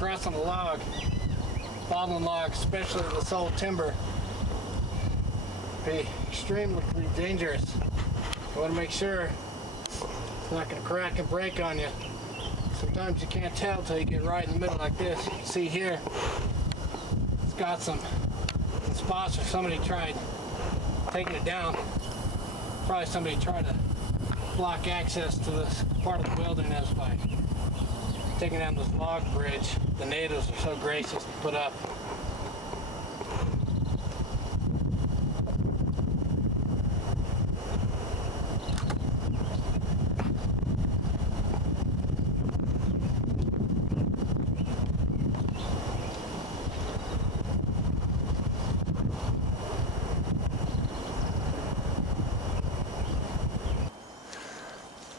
crossing a log, fallen log, especially this old timber, be extremely dangerous. You want to make sure it's not going to crack and break on you. Sometimes you can't tell until you get right in the middle like this. You can see here, it's got some spots where somebody tried taking it down. Probably somebody tried to block access to this part of the wilderness by taking down this log bridge the natives are so gracious to put up.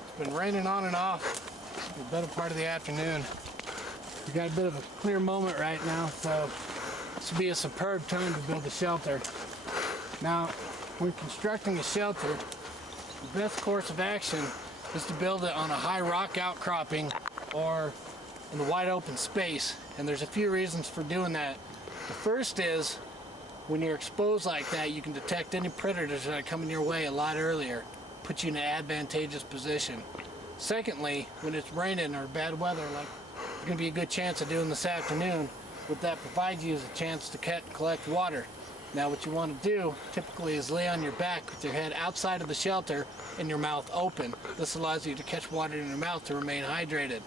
It's been raining on and off for the better part of the afternoon. We got a bit of a clear moment right now, so this would be a superb time to build a shelter. Now, when constructing a shelter, the best course of action is to build it on a high rock outcropping or in the wide open space, and there's a few reasons for doing that. The first is, when you're exposed like that, you can detect any predators that are coming your way a lot earlier, put you in an advantageous position. Secondly, when it's raining or bad weather, like it's going to be a good chance of doing this afternoon, what that provides you is a chance to collect water. Now what you want to do typically is lay on your back with your head outside of the shelter and your mouth open. This allows you to catch water in your mouth to remain hydrated.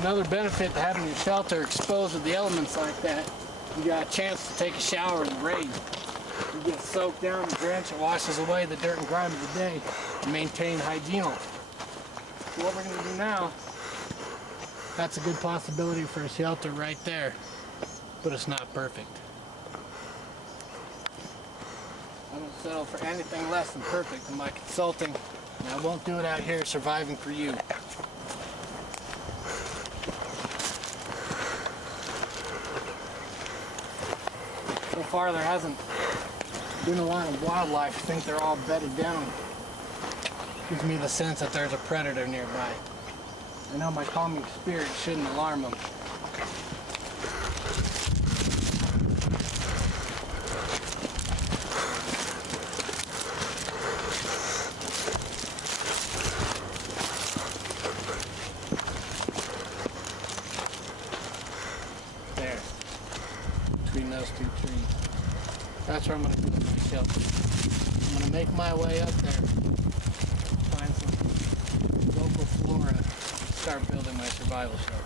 Another benefit to having your shelter exposed to the elements like that, you got a chance to take a shower in the rain. You get soaked down and drenched, it washes away the dirt and grime of the day and maintain hygiene. So what we're going to do now, that's a good possibility for a shelter right there, but it's not perfect. I don't settle for anything less than perfect in my consulting, and I won't do it out here surviving for you. So far there hasn't been a lot of wildlife. I think they're all bedded down. Gives me the sense that there's a predator nearby. I know my calming spirit shouldn't alarm them. There. Between those two trees. That's where I'm going to put my shelter. I'm going to make my way up there, find some local flora, and start building my survival shelter.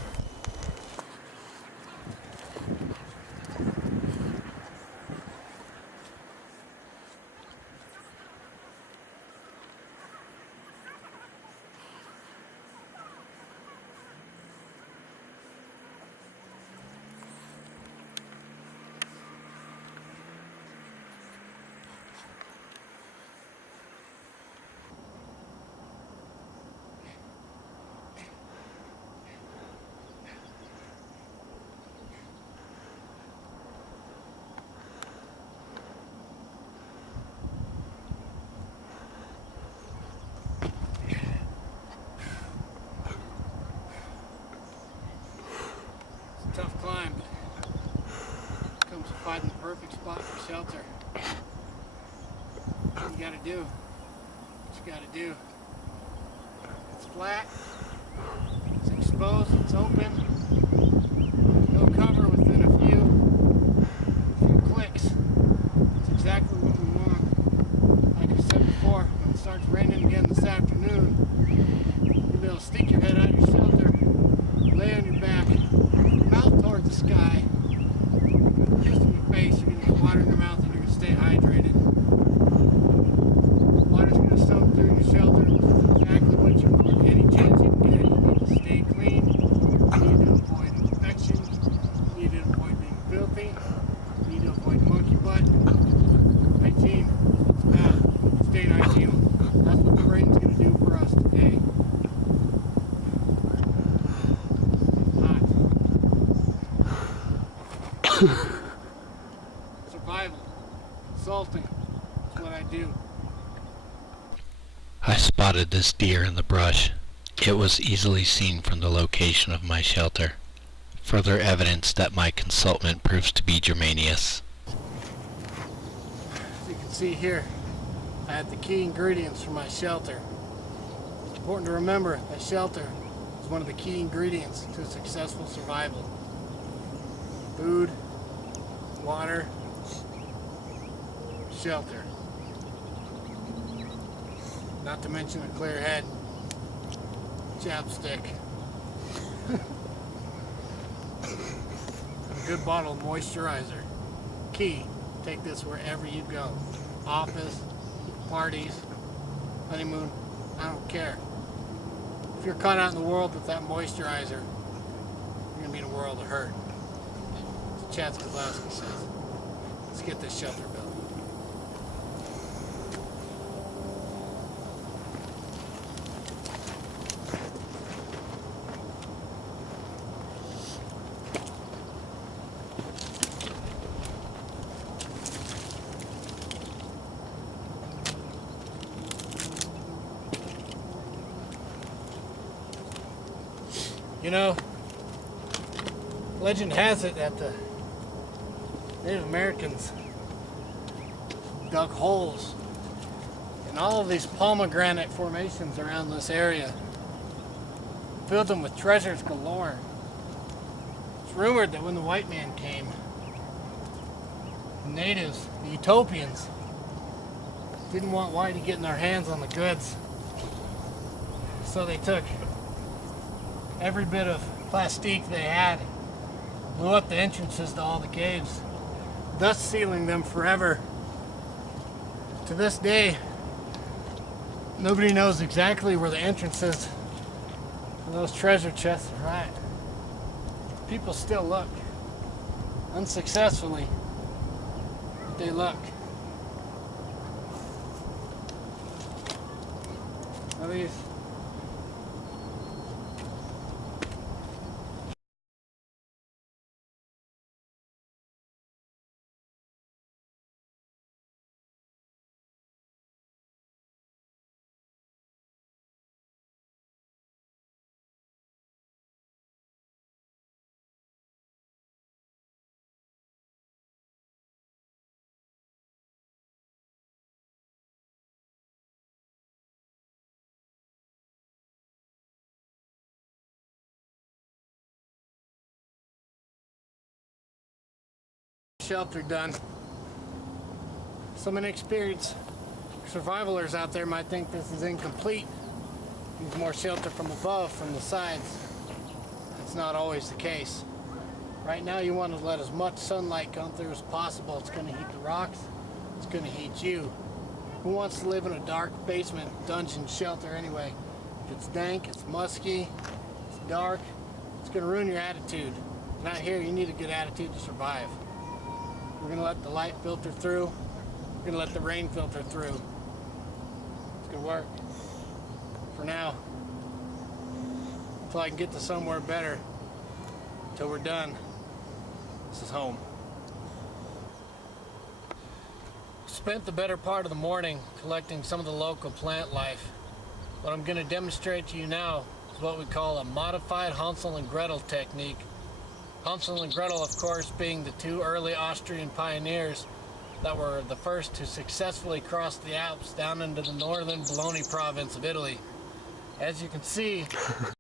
Tough climb, but comes with finding the perfect spot for shelter. What you gotta do, what you gotta do. It's flat, it's exposed, it's open, no cover within a few clicks. It's exactly what we want. Like I said before, when it starts raining again this afternoon, you'll be able to stick your head out of your shelter, lay on your back, mouth towards the sky, just in your face. You're going to get water in your mouth and you're going to stay hydrated. Water's going to soak through your shelter, which is exactly what you want. Any chance you can get, you need to stay clean, you need to avoid infection, you need to avoid being filthy, you need to avoid monkey butt. Hygiene, it's bad. Stay in hygiene. That's what the rain's going to do for us today. Survival, consulting, that's what I do. I spotted this deer in the brush. It was easily seen from the location of my shelter, further evidence that my consultment proves to be germanious. As you can see here, I had the key ingredients for my shelter. It's important to remember that shelter is one of the key ingredients to successful survival. Food, water, shelter. Not to mention a clear head, chapstick, a good bottle of moisturizer. Key, take this wherever you go. Office, parties, honeymoon, I don't care. If you're caught out in the world with that moisturizer, you're gonna be in a world of hurt. As Skizlowski says. Let's get this shelter built. You know, legend has it that the Native Americans dug holes in all of these pomegranate formations around this area, filled them with treasures galore. It's rumored that when the white man came, the natives, the Utopians, didn't want Whitey getting their hands on the goods, so they took every bit of plastique they had, blew up the entrances to all the caves, thus sealing them forever. To this day, nobody knows exactly where the entrances to those treasure chests are at. People still look, unsuccessfully, but they look. Now these shelter done. Some inexperienced survivalers out there might think this is incomplete. Needs more shelter from above, from the sides. That's not always the case. Right now you want to let as much sunlight come through as possible. It's going to heat the rocks. It's going to heat you. Who wants to live in a dark basement dungeon shelter anyway? If it's dank, it's musky, it's dark, it's going to ruin your attitude. Not here, you need a good attitude to survive. We're going to let the light filter through. We're going to let the rain filter through. It's going to work. For now. Until I can get to somewhere better. Until we're done. This is home. Spent the better part of the morning collecting some of the local plant life. What I'm going to demonstrate to you now is what we call a modified Hansel and Gretel technique. Hansel and Gretel, of course, being the two early Austrian pioneers that were the first to successfully cross the Alps down into the northern Bologna province of Italy. As you can see,